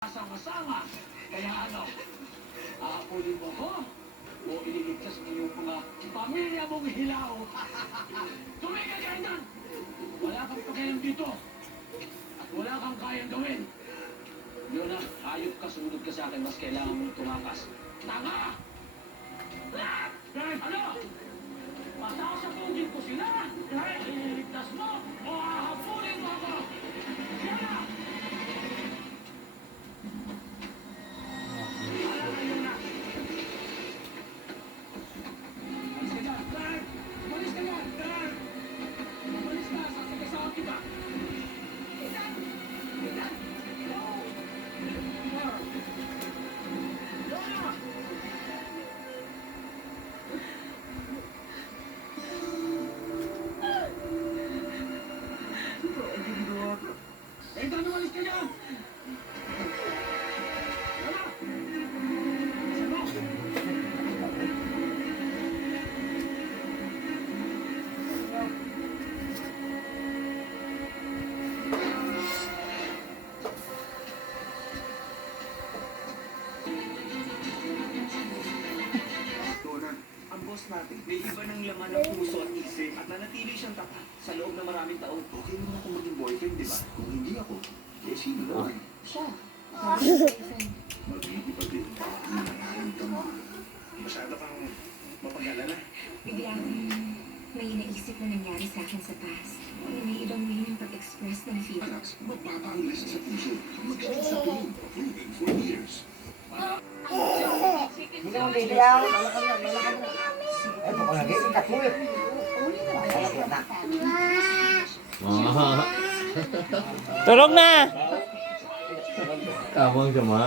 Sama-sama. Kaya ano, aapunin mo ko o ililigtas mo yung mga pamilya mong hilaw. Tumigil ka dyan! Wala kang pakialam dito. At wala kang kayang gawin. Yun na, ayop ka, sumunod ka sa akin, mas kailangan mong tumakas. Tanga! Ano? Pasasapugin ko sila dahil ililigtas mo o ahapunin mo ako. Yan na! natin, may iba ng laman ng puso at isip at nanatili siyang tapat sa loob ng maraming taon. Okay naman ako maging boyfriend, di ba? Kung hindi ako, eh sino naman? Siya. Mag-iiba din. Nararamdaman. Masyado kang mapag-alala. Biglang may naisip na nangyari sa akin sa past. May ibang way ng pag-express ng feelings. Alex, mapapa ang lesa sa puso. Mag-isip sa tulong. Proven for years. Hindi mo bigyan. Eh, kung lagi, ikatuloy. Ay, na. Tulog na! Kamang sama.